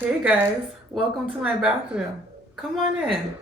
Hey guys, welcome to my bathroom. Come on in.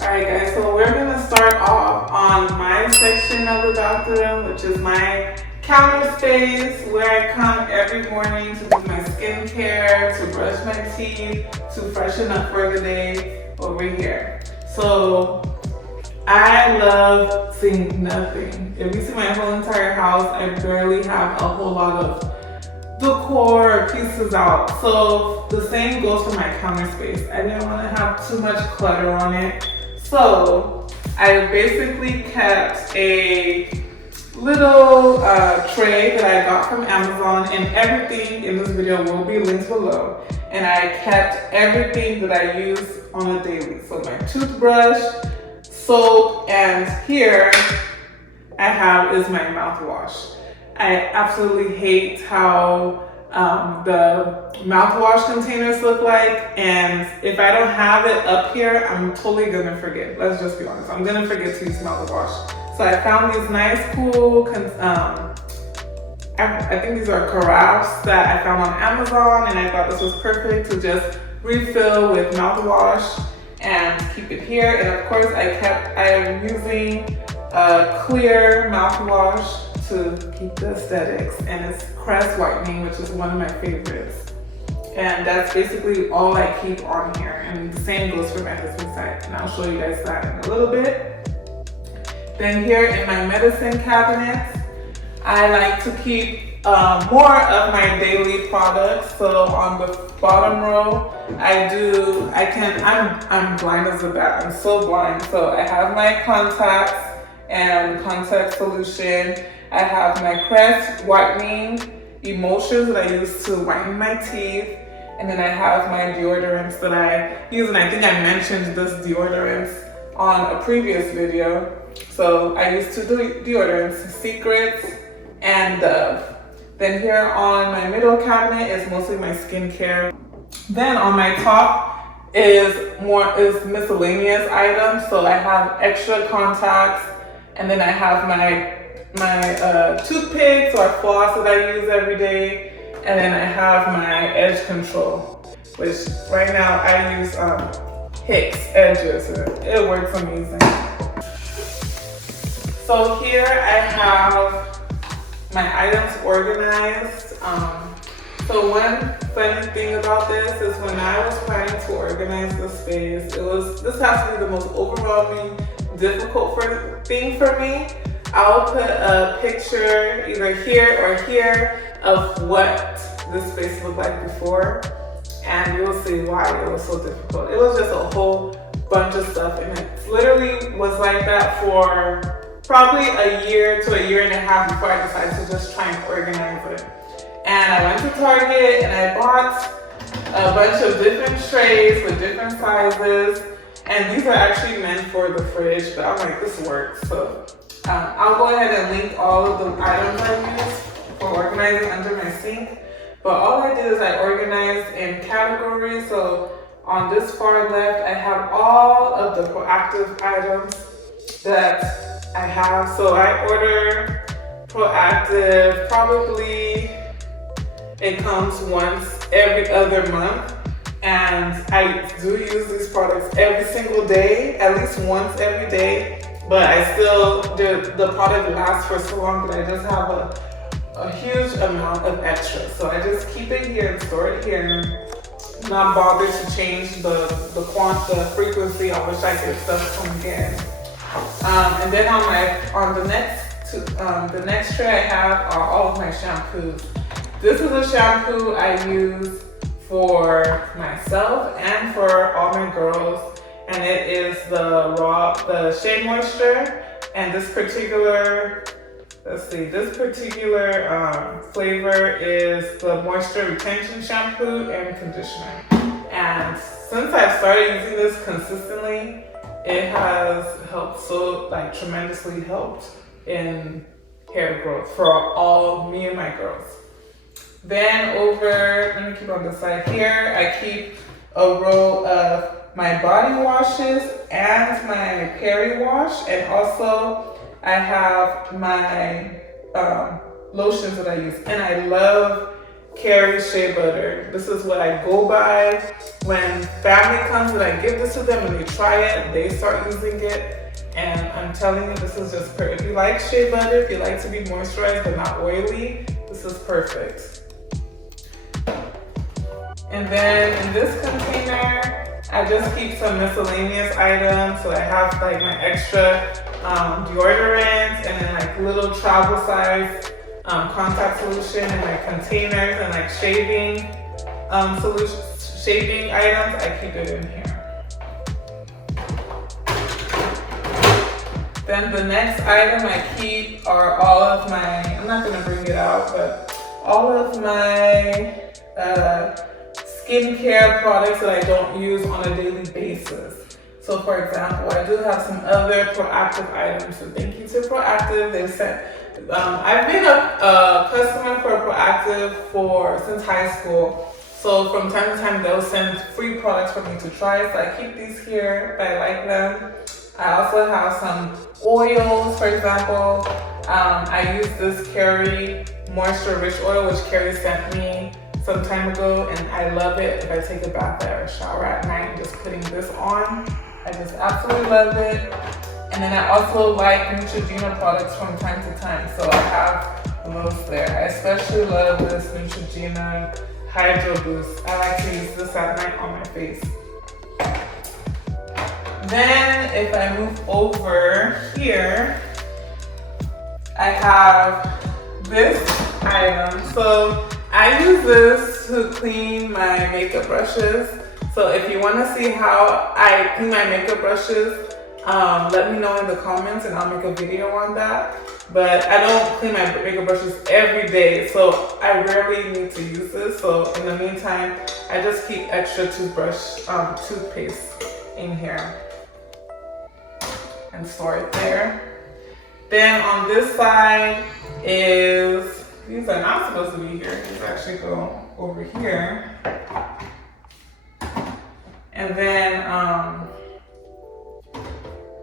Alright guys, so we're gonna start off on my section of the bathroom, which is my counter space where I come every morning to do my skincare, to brush my teeth, to freshen up for the day over here. So I love seeing nothing. If you see my whole entire house, I barely have a whole lot of decor or pieces out. So the same goes for my counter space. I didn't want to have too much clutter on it. So I basically kept a little tray that I got from Amazon, and everything in this video will be linked below. And I kept everything that I use on a daily. So my toothbrush, soap, and here I have is my mouthwash. I absolutely hate how the mouthwash containers look like, and if I don't have it up here, I'm totally gonna forget. Let's just be honest, I'm gonna forget to use mouthwash. So I found these nice, cool, I think these are carafes that I found on Amazon, and I thought this was perfect to just refill with mouthwash and keep it here. And of course, I am using a clear mouthwash to keep the aesthetics, and it's Crest whitening, which is one of my favorites. And that's basically all I keep on here. And the same goes for my husband's side, and I'll show you guys that in a little bit. Then here in my medicine cabinet, I like to keep more of my daily products. So on the bottom row, I'm blind as a bat. I'm so blind. So I have my contacts and contact solution. I have my Crest whitening emulsions that I use to whiten my teeth. And then I have my deodorants that I use. And I think I mentioned this deodorants on a previous video. So I use two deodorants, Secrets and Dove. Then here on my middle cabinet is mostly my skincare. Then on my top is miscellaneous items. So I have extra contacts, and then I have my toothpicks or floss that I use every day, and then I have my edge control, which right now I use Hicks edges. It works amazing. So here I have my items organized. So one funny thing about this is when I was planning to organize this space, this has to be the most overwhelming, difficult thing for me. I'll put a picture either here or here of what this space looked like before, and you'll see why it was so difficult. It was just a whole bunch of stuff, and it literally was like that for probably a year to a year and a half before I decided to just try and organize it. And I went to Target and I bought a bunch of different trays with different sizes, and these are actually meant for the fridge, but I'm like, this works. So I'll go ahead and link all of the items I use for organizing under my sink. But all I did is I organized in categories. So on this far left, I have all of the proactive items that I have. So I order proactive, probably it comes once every other month. And I do use these products every single day, at least once every day. But I still, the product lasts for so long that I just have a huge amount of extra. So I just keep it here and store it here. Not bother to change the frequency on which I get stuff from again. And then on the next tray I have are all of my shampoos. This is a shampoo I use for myself and for all my girls, and it is the Shea Moisture. And this particular flavor is the Moisture Retention Shampoo and Conditioner. And since I've started using this consistently, it has helped tremendously helped in hair growth for all me and my girls. Then over, let me keep on the side here, I keep a row of my body washes and my peri wash, and also I have my lotions that I use, and I love Carrie Shea Butter. This is what I go by when family comes and I give this to them and they try it, they start using it, and I'm telling you, this is just perfect. If you like shea butter, if you like to be moisturized but not oily, this is perfect. And then in this container, I just keep some miscellaneous items. So I have like my extra deodorant, and then like little travel size contact solution, and like containers, and like shaving shaving items. I keep it in here. Then the next item I keep are all of my, I'm not gonna bring it out, but all of my skincare products that I don't use on a daily basis. So for example, I do have some other Proactive items. So thank you to Proactive. They've sent, I've been a customer for Proactive since high school. So from time to time, they'll send free products for me to try. So I keep these here if I like them. I also have some oils, for example. I use this Carrie Moisture Rich Oil, which Carrie sent me some time ago, and I love it if I take a bath or a shower at night and just putting this on. I just absolutely love it. And then I also like Neutrogena products from time to time, so I have those there. I especially love this Neutrogena Hydro Boost. I like to use this at night on my face. Then if I move over here, I have this item. So I use this to clean my makeup brushes. So if you want to see how I clean my makeup brushes, let me know in the comments and I'll make a video on that. But I don't clean my makeup brushes every day, so I rarely need to use this. So in the meantime, I just keep extra toothpaste in here and store it there. Then on this side is, these are not supposed to be here. These actually go over here. And then,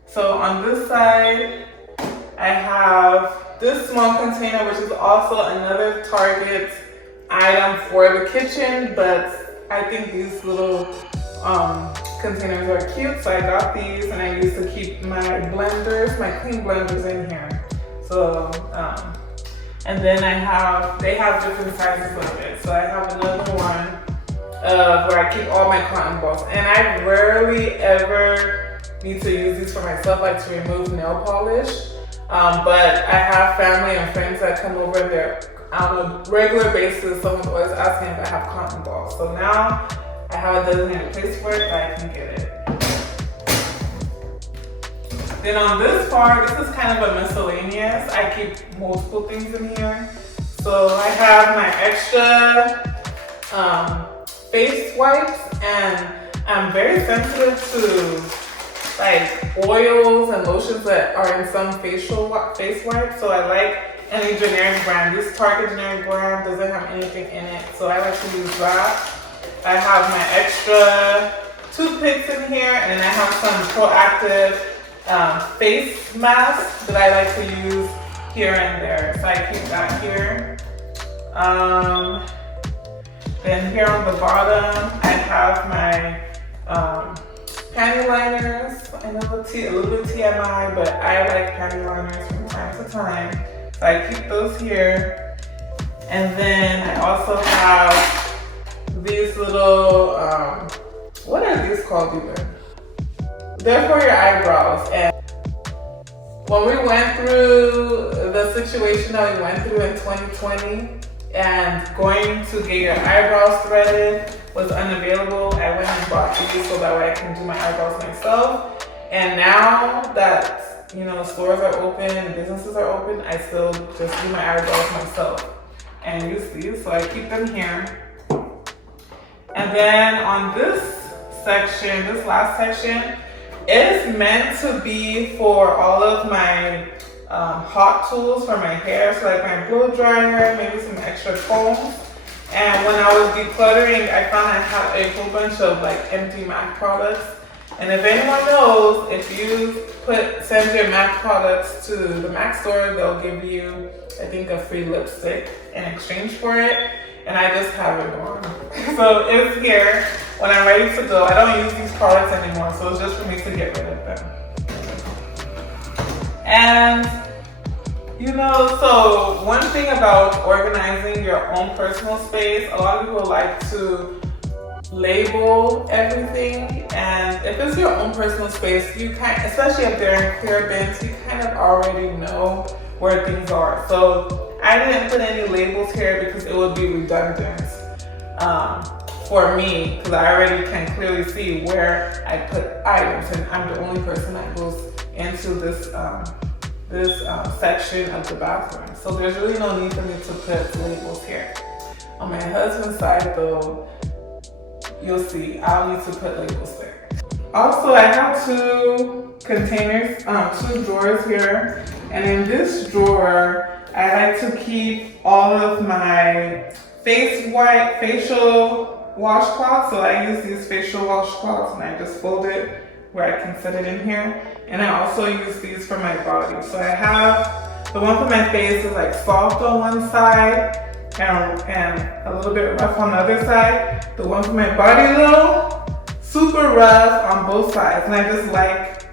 so on this side, I have this small container, which is also another Target item for the kitchen, but I think these little containers are cute, so I got these, and I used to keep my blenders, my clean blenders in here. So, and then they have different sizes of it. So I have another one where I keep all my cotton balls, and I rarely ever need to use these for myself, like to remove nail polish. But I have family and friends that come over there on a regular basis. Someone's always asking if I have cotton balls. So now I have a designated place for it, that I can get it. Then on this part, this is kind of a miscellaneous. I keep multiple things in here. So I have my extra face wipes, and I'm very sensitive to like oils and lotions that are in some face wipes. So I like any generic brand. This Target generic brand doesn't have anything in it, so I like to use that. I have my extra toothpicks in here, and then I have some Proactive face masks that I like to use here and there. So I keep that here. Then here on the bottom, I have my panty liners. I know a little bit TMI, but I like panty liners from time to time. So I keep those here. And then I also have these little, what are these called even? They're for your eyebrows. And when we went through the situation that we went through in 2020, and going to get your eyebrows threaded was unavailable, I went and bought these so that way I can do my eyebrows myself. And now that, you know, stores are open and businesses are open, I still just do my eyebrows myself and use these. So I keep them here. And then on this section, this last section, is meant to be for all of my hot tools for my hair, so like my blow dryer, maybe some extra combs. And when I was decluttering, I found I had a whole bunch of like empty MAC products. And if anyone knows, if you send your MAC products to the MAC store, they'll give you, I think, a free lipstick in exchange for it. And I just have it on. So it's here when I'm ready to go. I don't use these products anymore, so it's just for me to get rid of them. And you know, so one thing about organizing your own personal space, a lot of people like to label everything, and if it's your own personal space, you kind, especially if they're in clear bins, you kind of already know where things are. So I didn't put any labels here because it would be redundant for me, because I already can clearly see where I put items, and I'm the only person that goes into this section of the bathroom. So there's really no need for me to put labels here. On my husband's side though, you'll see I'll need to put labels there. Also, I have two containers, two drawers here. And in this drawer, I like to keep all of my facial washcloths. So I use these facial washcloths and I just fold it where I can set it in here. And I also use these for my body. So I have the one for my face is like soft on one side and a little bit rough on the other side. The one for my body though, super rough on both sides. And I just like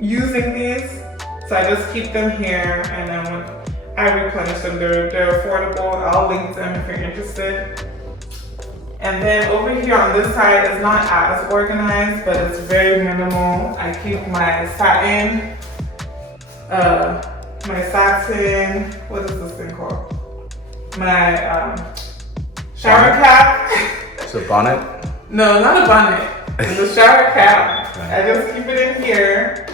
using these. So I just keep them here, and then when I replenish them, they're affordable. I'll link them if you're interested. And then over here on this side, it's not as organized, but it's very minimal. I keep my satin, what is this thing called? My shower cap. It's a bonnet? No, not a bonnet. It's a shower cap. I just keep it in here.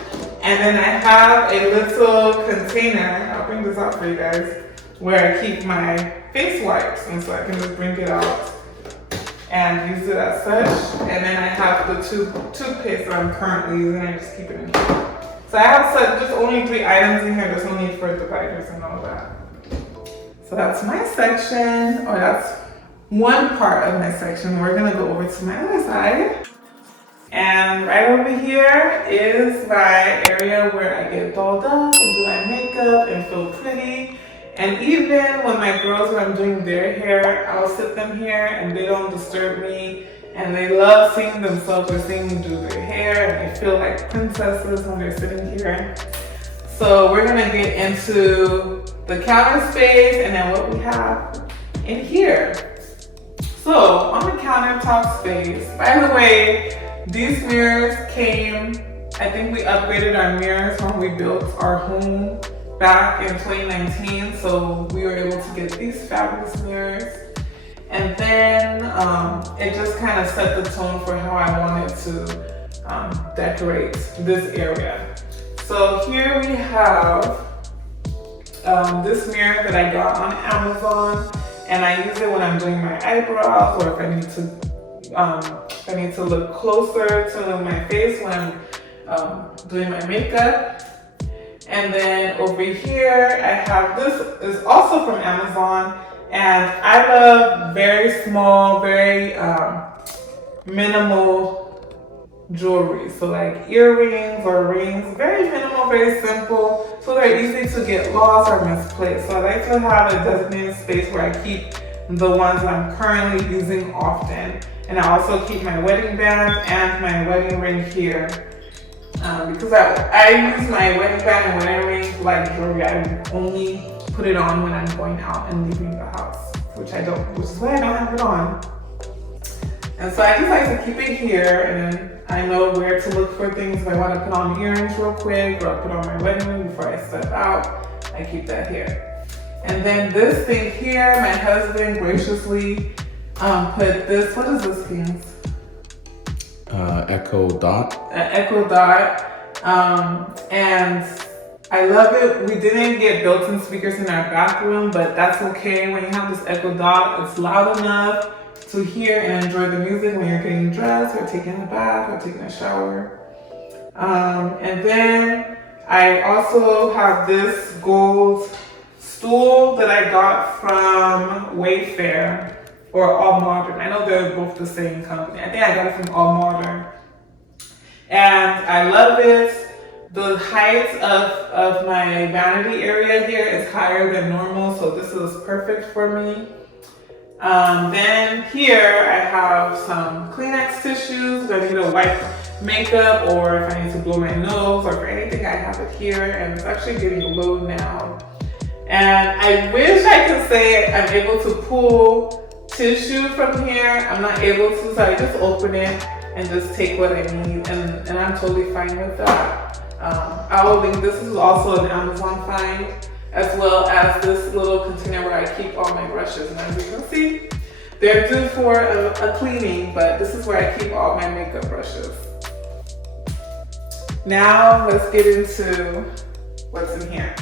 And then I have a little container, I'll bring this out for you guys, where I keep my face wipes, and so I can just bring it out and use it as such. And then I have the toothpaste that I'm currently using, I just keep it in here. So I have just only 3 items in here, there's no need for dividers and all that. So that's my section, or that's one part of my section. We're gonna go over to my other side. And right over here is my area where I get dolled up and do my makeup and feel pretty. And even when my girls, when I'm doing their hair, I'll sit them here and they don't disturb me. And they love seeing themselves or seeing me do their hair, and they feel like princesses when they're sitting here. So we're gonna get into the counter space and then what we have in here. So on the countertop space, by the way, these mirrors came, I think we upgraded our mirrors when we built our home back in 2019. So we were able to get these fabulous mirrors. And then it just kind of set the tone for how I wanted to decorate this area. So here we have this mirror that I got on Amazon, and I use it when I'm doing my eyebrows, or if I need to look closer to my face when I'm doing my makeup. And then over here, I have this is also from Amazon, and I love very small, very minimal jewelry. So like earrings or rings, very minimal, very simple, so they're easy to get lost or misplaced. So I like to have a designated space where I keep the ones that I'm currently using often. And I also keep my wedding band and my wedding ring here. Because I use my wedding band and wedding ring like jewelry. I only put it on when I'm going out and leaving the house, which is why I don't have it on. And so I just like to keep it here, and then I know where to look for things. If I want to put on earrings real quick, or I put on my wedding ring before I step out, I keep that here. And then this thing here, my husband graciously put this, what is this thing? Echo Dot. Echo Dot. And I love it. We didn't get built-in speakers in our bathroom, but that's okay. When you have this Echo Dot, it's loud enough to hear and enjoy the music when you're getting dressed or taking a bath or taking a shower. And then I also have this gold stool that I got from Wayfair. or All Modern. I know they're both the same company. I think I got it from All Modern. And I love it. The height of my vanity area here is higher than normal, so this is perfect for me. Then here I have some Kleenex tissues if I need to wipe makeup, or if I need to blow my nose, or for anything, I have it here, and it's actually getting low now. And I wish I could say I'm able to pull tissue from here. I'm not able to, so I just open it and just take what I need, and I'm totally fine with that. I will link, this is also an Amazon find, as well as this little container where I keep all my brushes. And as you can see, they're due for a cleaning, but this is where I keep all my makeup brushes. Now let's get into what's in here.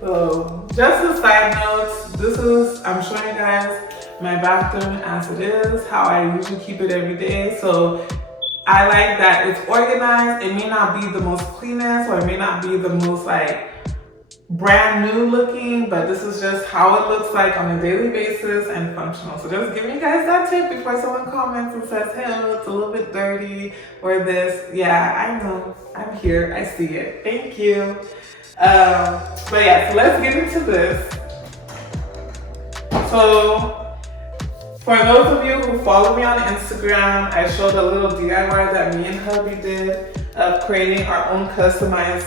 So just a side note, this is, I'm showing you guys my bathroom as it is, how I usually keep it every day. So I like that it's organized. It may not be the most cleanest, or it may not be the most like brand new looking, but this is just how it looks like on a daily basis and functional. So just giving you guys that tip before someone comments and says, hey, it's a little bit dirty or this. Yeah, I know, I'm here, I see it. Thank you. But yeah, so let's get into this. So for those of you who follow me on Instagram, I showed a little DIY that me and hubby did of creating our own customized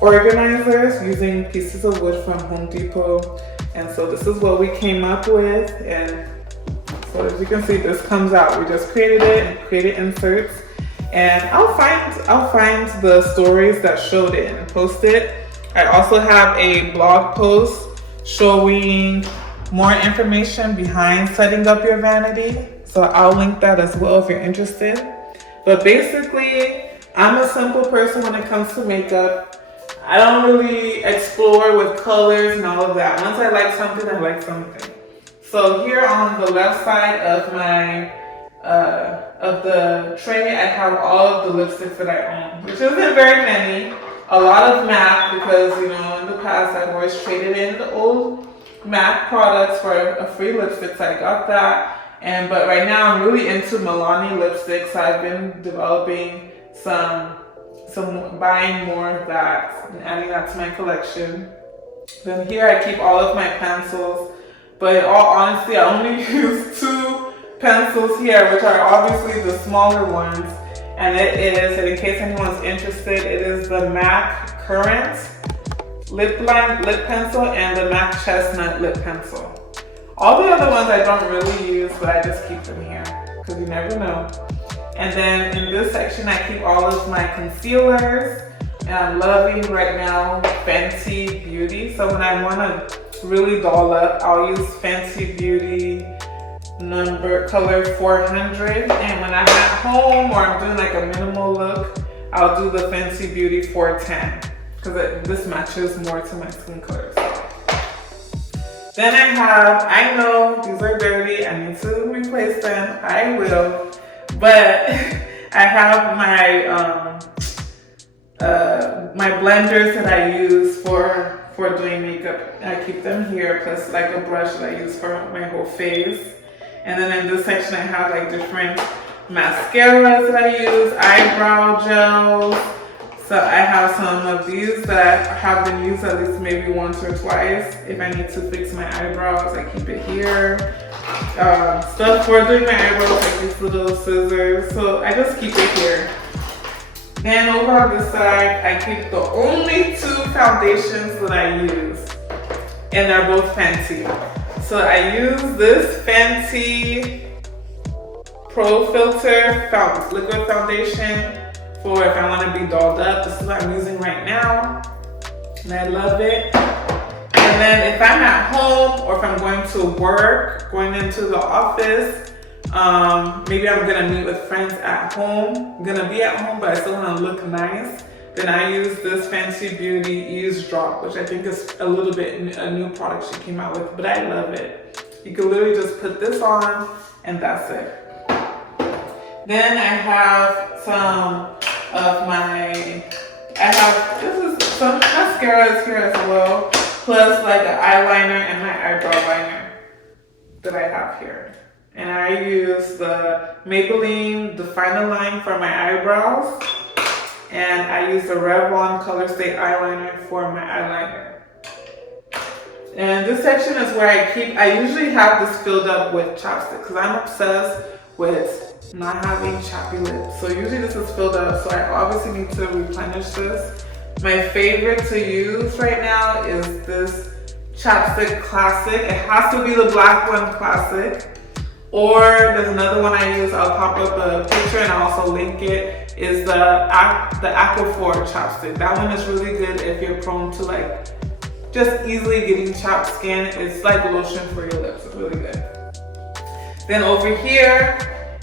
organizers using pieces of wood from Home Depot. And so this is what we came up with. And so as you can see, this comes out. We just created it and created inserts. And I'll find the stories that showed it and post it. I also have a blog post showing more information behind setting up your vanity. So I'll link that as well if you're interested. But basically, I'm a simple person when it comes to makeup. I don't really explore with colors and all of that. Once I like something, I like something. So here on the left side of my of the tray, I have all of the lipsticks that I own, which isn't very many. A lot of MAC, because you know in the past I've always traded in the old MAC products for a free lipstick, so I got that. But right now I'm really into Milani lipsticks. I've been developing some buying more of that and adding that to my collection. Then here I keep all of my pencils, but in all honesty, I only use 2 pencils here, which are obviously the smaller ones. And it is, and in case anyone's interested, it is the MAC Current lip pencil and the MAC Chestnut lip pencil. All the other ones I don't really use, but I just keep them here because you never know. And then in this section, I keep all of my concealers. And I'm loving right now Fenty Beauty. So when I want to really doll up, I'll use Fenty Beauty color 400. And when I'm at home or I'm doing like a minimal look, I'll do the Fenty Beauty 410 because this matches more to my skin color. Then I know these are dirty, I need to replace them, I will. But I have my blenders that I use for doing makeup. I keep them here, plus like a brush that I use for my whole face. And then in this section I have like different mascaras that I use, eyebrow gels. So I have some of these that I have been used at least maybe once or twice. If I need to fix my eyebrows, I keep it here. Stuff for doing my eyebrows, like these little scissors. So I just keep it here. Then over on this side, I keep the only 2 foundations that I use. And they're both Fenty. So I use this Fenty Pro Filter liquid foundation for if I want to be dolled up. This is what I'm using right now. And I love it. And then if I'm at home or if I'm going to work, going into the office, maybe I'm gonna meet with friends at home. I'm gonna be at home, but I still wanna look nice. Then I use this Fenty Beauty Ease Drop, which I think is a little bit a new product she came out with, but I love it. You can literally just put this on and that's it. Then I have some of this is some mascaras here as well, plus like an eyeliner and my eyebrow liner. that I have here. And I use the Maybelline Definer Line for my eyebrows. And I use the Revlon Color Stay Eyeliner for my eyeliner. And this section is where I usually have this filled up with chapstick because I'm obsessed with not having chappy lips. So usually this is filled up, so I obviously need to replenish this. My favorite to use right now is this chapstick Classic. It has to be the black one, Classic. Or there's another one I use, I'll pop up a picture and I'll also link it, is the Aquaphor chapstick. That one is really good if you're prone to like just easily getting chapped skin. It's like lotion for your lips, it's really good. Then over here,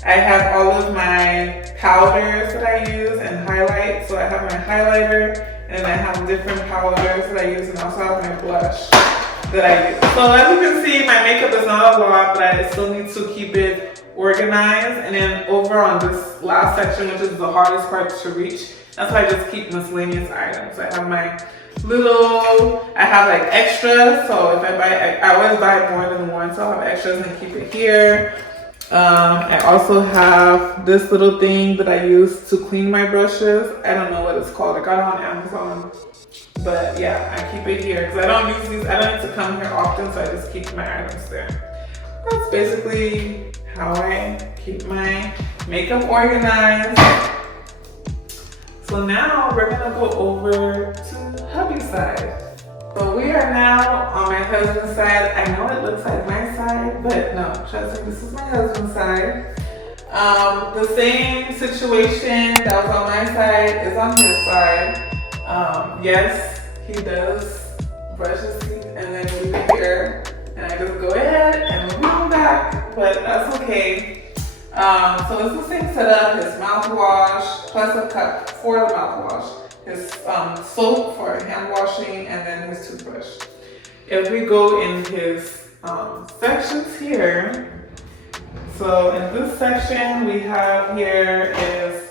I have all of my powders that I use and highlight. So I have my highlighter and I have different powders that I use and I also have my blush that I use. So as you can see, my makeup is not a lot, but I still need to keep it organized. And then over on this last section, which is the hardest part to reach, that's why I just keep miscellaneous items. I have my I have like extras. So if I always buy more than one, so I'll have extras and keep it here. I also have this little thing that I use to clean my brushes. I don't know what it's called. I got it on Amazon. But yeah, I keep it here because I don't use these. I don't need to come here often, so I just keep my items there. That's basically how I keep my makeup organized. So now we're gonna go over to hubby's side. So we are now on my husband's side. I know it looks like my side, but no, trust me, this is my husband's side. The same situation that was on my side is on his side. Yes, he does brush his teeth and then leave it here. And I just go ahead and move on back, but that's okay. So it's the same setup, his mouthwash, plus a cup for the mouthwash, his soap for hand washing, and then his toothbrush. If we go in his sections here, so in this section we have here is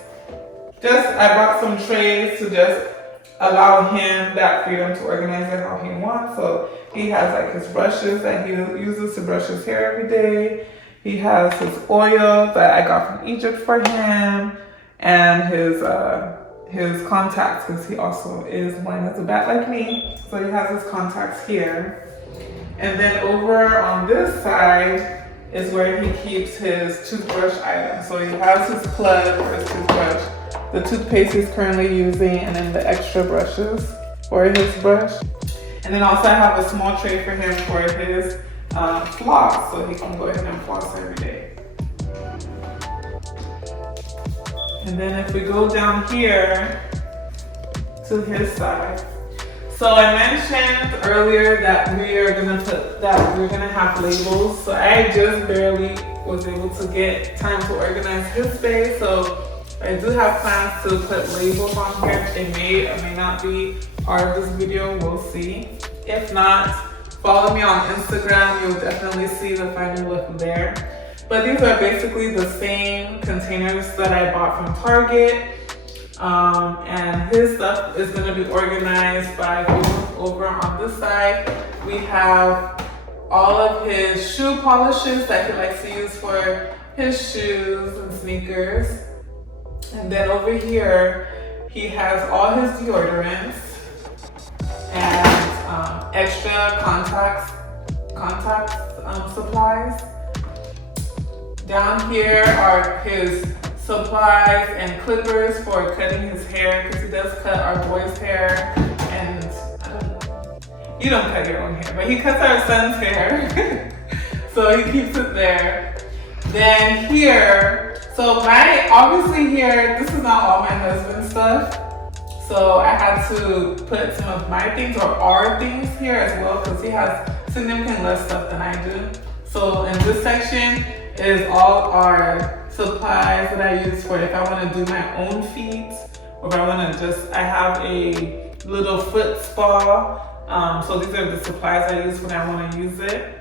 I bought some trays to just allow him that freedom to organize it how he wants. So he has like his brushes that he uses to brush his hair every day. He has his oil that I got from Egypt for him, and his contacts, because he also is blind as a bat like me. So he has his contacts here. And then over on this side is where he keeps his toothbrush items. So he has his plug for his toothbrush, the toothpaste he's currently using, and then the extra brushes for his brush. And then also I have a small tray for him for his floss, so he can go ahead and floss every day. And then if we go down here to his side, so I mentioned earlier that we're gonna have labels. So I just barely was able to get time to organize his space. So I do have plans to put labels on here. It may or may not be part of this video, we'll see. If not, follow me on Instagram, you'll definitely see the final look there. But these are basically the same containers that I bought from Target. And his stuff is gonna be organized by over on this side. We have all of his shoe polishes that he likes to use for his shoes and sneakers. And then over here, he has all his deodorants and extra contact supplies. Down here are his supplies and clippers for cutting his hair, because he does cut our boys' hair, and you don't cut your own hair, but he cuts our son's hair. So he keeps it there. Then here, obviously here, this is not all my husband's stuff. So I had to put some of my things or our things here as well, because he has significantly less stuff than I do. So in this section is all our supplies that I use for if I want to do my own feet, or if I want to I have a little foot spa. So these are the supplies I use when I want to use it.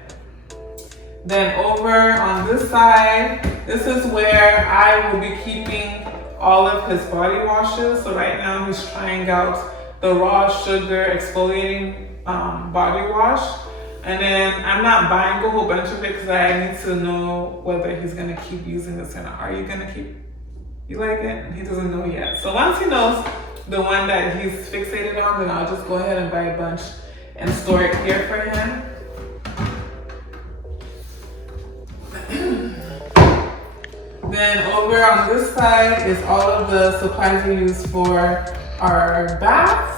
Then over on this side, this is where I will be keeping all of his body washes. So right now he's trying out the raw sugar exfoliating body wash. And then I'm not buying a whole bunch of it because I need to know whether he's gonna keep using this or not. Are you gonna keep, you like it? And he doesn't know yet. So once he knows the one that he's fixated on, then I'll just go ahead and buy a bunch and store it here for him. Then over on this side is all of the supplies we use for our bath.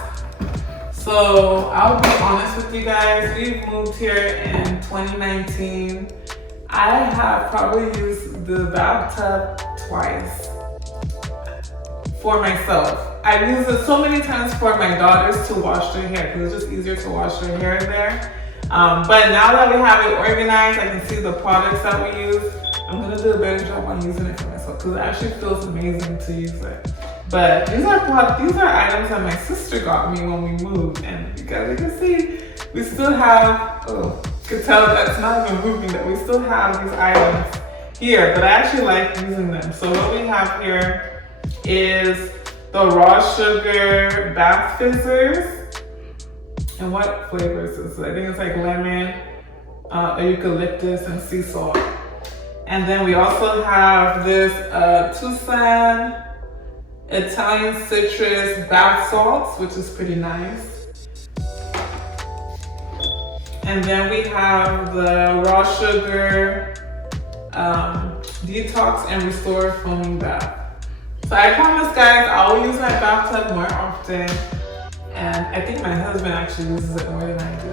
So I'll be honest with you guys, we've moved here in 2019. I have probably used the bathtub twice for myself. I've used it so many times for my daughters to wash their hair because it's just easier to wash their hair in there. But now that we have it organized, I can see the products that we use. I'm gonna do a better job on using it for myself because it actually feels amazing to use it. But these are items that my sister got me when we moved, and you guys can see we still have, oh, you can tell that's not even moving, that we still have these items here, but I actually like using them. So what we have here is the raw sugar bath fizzers. And what flavors is it? I think it's like lemon, eucalyptus, and sea salt. And then we also have this Tucson Italian citrus bath salts, which is pretty nice. And then we have the raw sugar detox and restore foaming bath. So I promise guys, I will use my bathtub more often. And I think my husband actually uses it more than I do.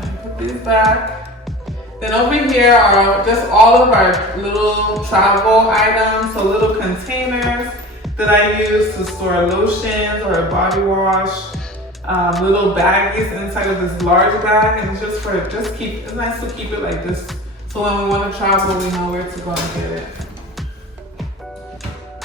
I put these back. Then over here are just all of our little travel items, so little containers that I use to store lotions or a body wash, little baggies inside of this large bag, and it's it's nice to keep it like this, so when we want to travel, we know where to go and get it.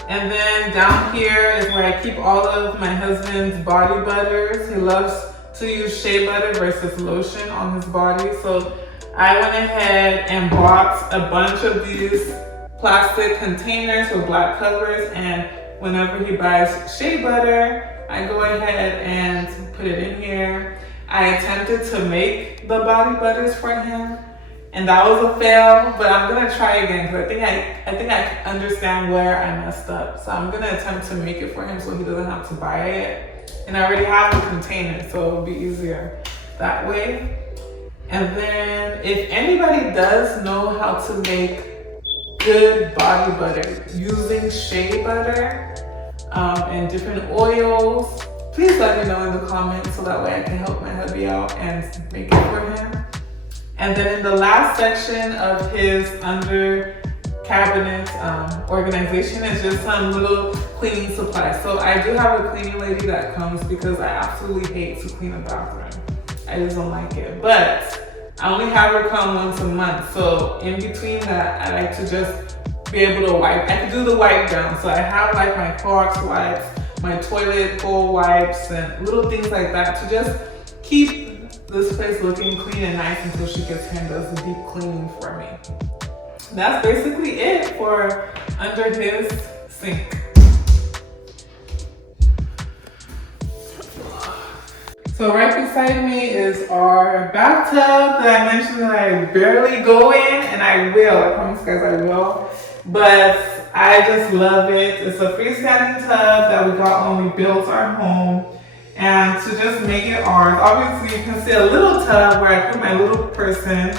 And then down here is where I keep all of my husband's body butters. He loves to use shea butter versus lotion on his body, so I went ahead and bought a bunch of these plastic containers with black covers, and whenever he buys shea butter, I go ahead and put it in here. I attempted to make the body butters for him, and that was a fail, but I'm gonna try again because I think I understand where I messed up. So I'm gonna attempt to make it for him so he doesn't have to buy it. And I already have the container, so it'll be easier that way. And then if anybody does know how to make good body butter using shea butter and different oils, please let me know in the comments so that way I can help my hubby out and make it for him. And then in the last section of his under cabinet organization is just some little cleaning supplies. So I do have a cleaning lady that comes because I absolutely hate to clean a bathroom. I just don't like it. But I only have her come once a month. So in between that, I like to just be able to wipe. I can do the wipe down. So I have like my Clorox wipes, my toilet bowl wipes, and little things like that to just keep this place looking clean and nice until she gets here and does the deep cleaning for me. That's basically it for under his sink. So right beside me is our bathtub that I mentioned that I barely go in, and I will, I promise guys I will. But I just love it. It's a freestanding tub that we got when we built our home. And to just make it ours, obviously you can see a little tub where I put my little person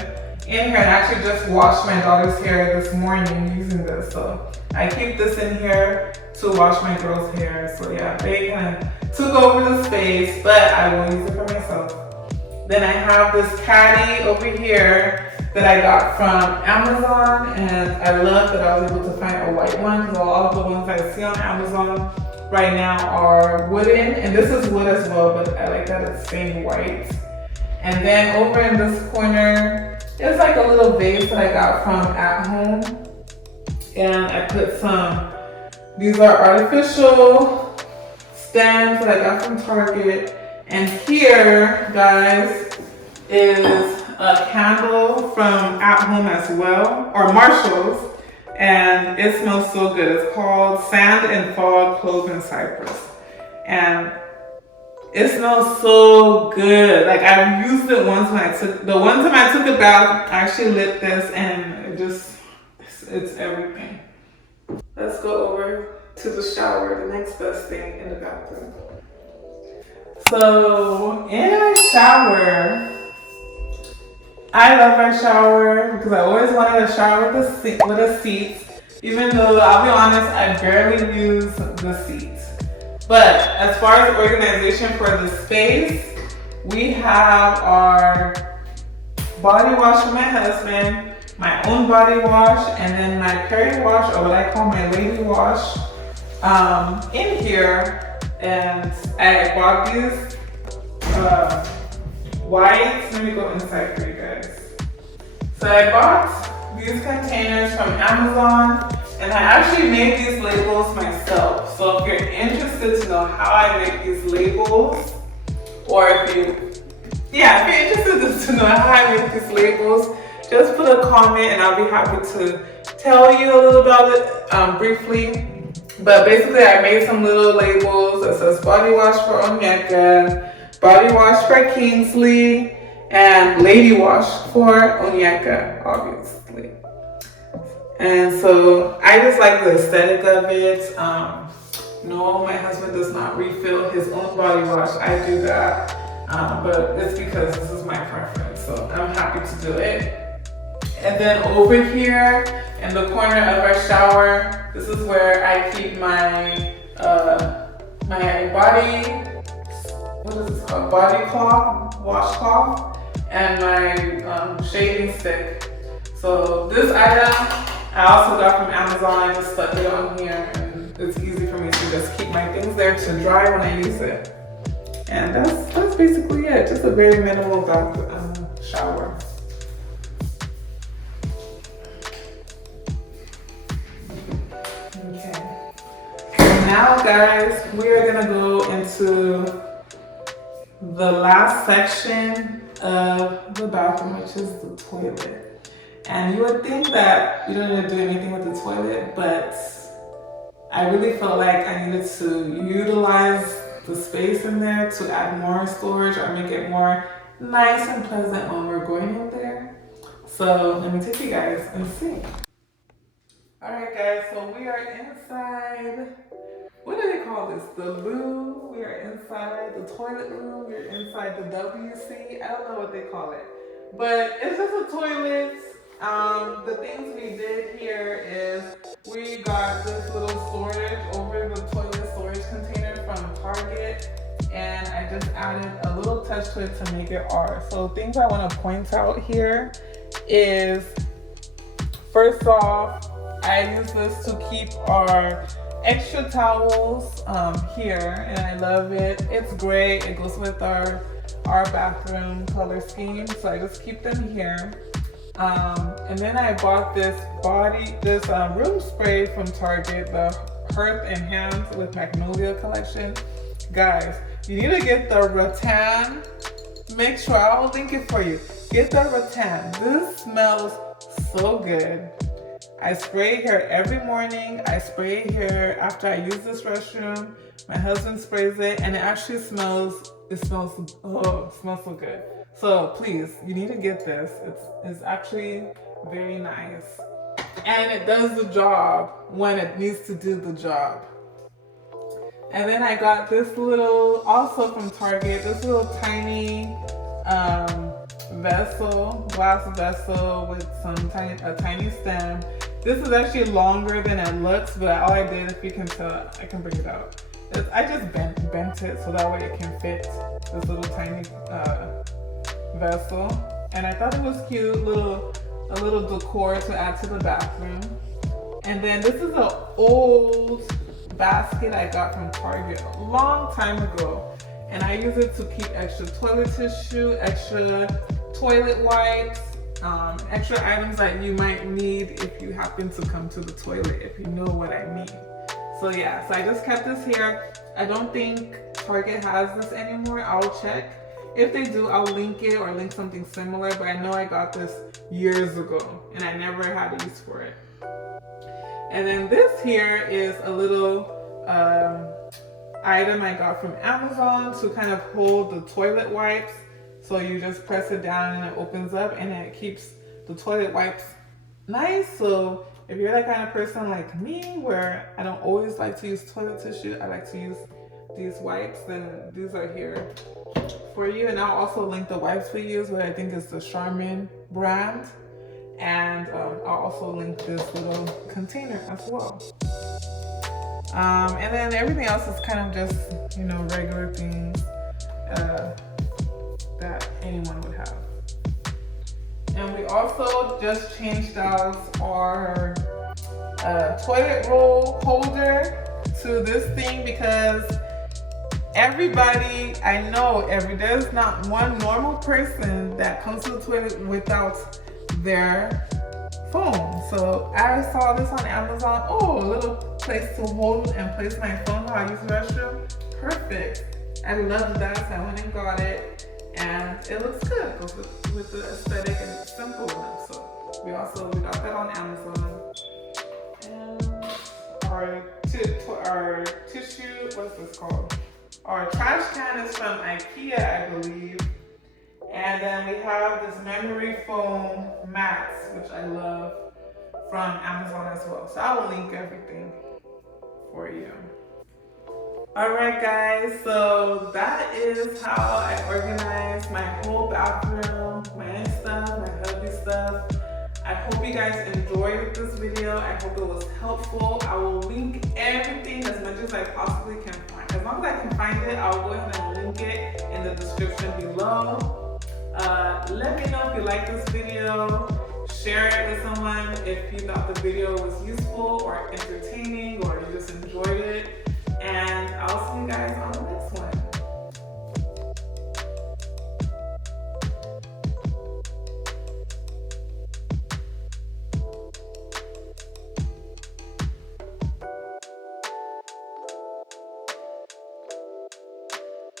in here, and actually just washed my daughter's hair this morning using this. So I keep this in here to wash my girl's hair. So yeah, they kind of took over the space, but I will use it for myself. Then I have this caddy over here that I got from Amazon, and I love that I was able to find a white one because all of the ones I see on Amazon right now are wooden, and this is wood as well, but I like that it's stained white. And then over in this corner, it's like a little vase that I got from At Home, and I put some, these are artificial stems that I got from Target. And here, guys, is a candle from At Home as well, or Marshall's. And it smells so good. It's called Sand and Fog Clove and Cypress. And It smells so good. Like I've used it once when the one time I took a bath, I actually lit this and it's everything. Let's go over to the shower, the next best thing in the bathroom. So in our shower, I love our shower because I always wanted a shower with a seat, even though I'll be honest, I barely use the seats. But as far as organization for the space, we have our body wash for my husband, my own body wash, and then my peri wash, or what I call my lady wash, in here. And I bought these whites. Let me go inside for you guys. So I bought these containers from Amazon, and I actually made these labels myself. So if you're interested to know how I make these labels, or if you're interested to know how I make these labels, just put a comment and I'll be happy to tell you a little about it briefly. But basically I made some little labels that says body wash for Onyeka, body wash for Kingsley, and lady wash for Onyeka, obviously. And so I just like the aesthetic of it. No, my husband does not refill his own body wash. I do that. But it's because this is my preference, so I'm happy to do it. And then over here in the corner of our shower, this is where I keep my my body, what is this called? Body cloth, washcloth, and my shaving stick. So this item I also got from Amazon. I just stuck it on here, and it's easy for me to just keep my things there to dry when I use it. And that's basically it. Just a very minimal bath shower. Okay. So now, guys, we are gonna go into the last section of the bathroom, which is the toilet. And you would think that you don't need to do anything with the toilet, but I really felt like I needed to utilize the space in there to add more storage or make it more nice and pleasant when we're going in there. So let me take you guys and see. Alright guys, so we are inside, what do they call this? The loo. We are inside the toilet room. We're inside the WC. I don't know what they call it, but it's just a toilet. The things we did here is we got this little storage over the toilet storage container from Target, and I just added a little touch to it to make it ours. So things I want to point out here is, first off, I use this to keep our extra towels here, and I love it. It's great. It goes with our bathroom color scheme, so I just keep them here. And then I bought this room spray from Target, the Hearth and Hands with Magnolia collection. Guys, you need to get the rattan. Make sure, I'll link it for you. Get the rattan. This smells so good. I spray here every morning. I spray here after I use this restroom. My husband sprays it, and it actually smells so good. So please, you need to get this. It's actually very nice. And it does the job when it needs to do the job. And then I got this little, also from Target, this little tiny glass vessel with a tiny stem. This is actually longer than it looks, but all I did, if you can tell, I can bring it out. I just bent it so that way it can fit this little tiny vessel. And I thought it was cute, a little decor to add to the bathroom. And then this is an old basket I got from Target a long time ago. And I use it to keep extra toilet tissue, extra toilet wipes, extra items that you might need if you happen to come to the toilet, if you know what I mean. So yeah, so I just kept this here. I don't think Target has this anymore. I'll check. If they do, I'll link it or link something similar, but I know I got this years ago and I never had use for it. And then this here is a little, item I got from Amazon to kind of hold the toilet wipes. So you just press it down and it opens up and it keeps the toilet wipes nice. So if you're that kind of person like me, where I don't always like to use toilet tissue, I like to use these wipes, then these are here for you. And I'll also link the wipes we use, what I think is the Charmin brand. And I'll also link this little container as well. And then everything else is kind of just, regular things that anyone would have. And we also just changed out our toilet roll holder to this thing because everybody, I know, there's not one normal person that comes to the toilet without their phone. So I saw this on Amazon. Oh, a little place to hold and place my phone while I use the restroom. Perfect. I love that. So I went and got it, and it looks good. It goes with the aesthetic and it's simple. So we got that on Amazon. And our tissue, what's this called? Our trash can is from IKEA, I believe. And then we have this memory foam mats, which I love, from Amazon as well. So I will link everything for you. Alright guys, so that is how I organize my whole bathroom, my stuff, my hubby stuff. I hope you guys enjoyed this video. I hope it was helpful. I will link everything as much as I possibly can find. As long as I can find it, I'll go ahead and link it in the description below. Let me know if you like this video. Share it with someone if you thought the video was useful or entertaining or you just enjoyed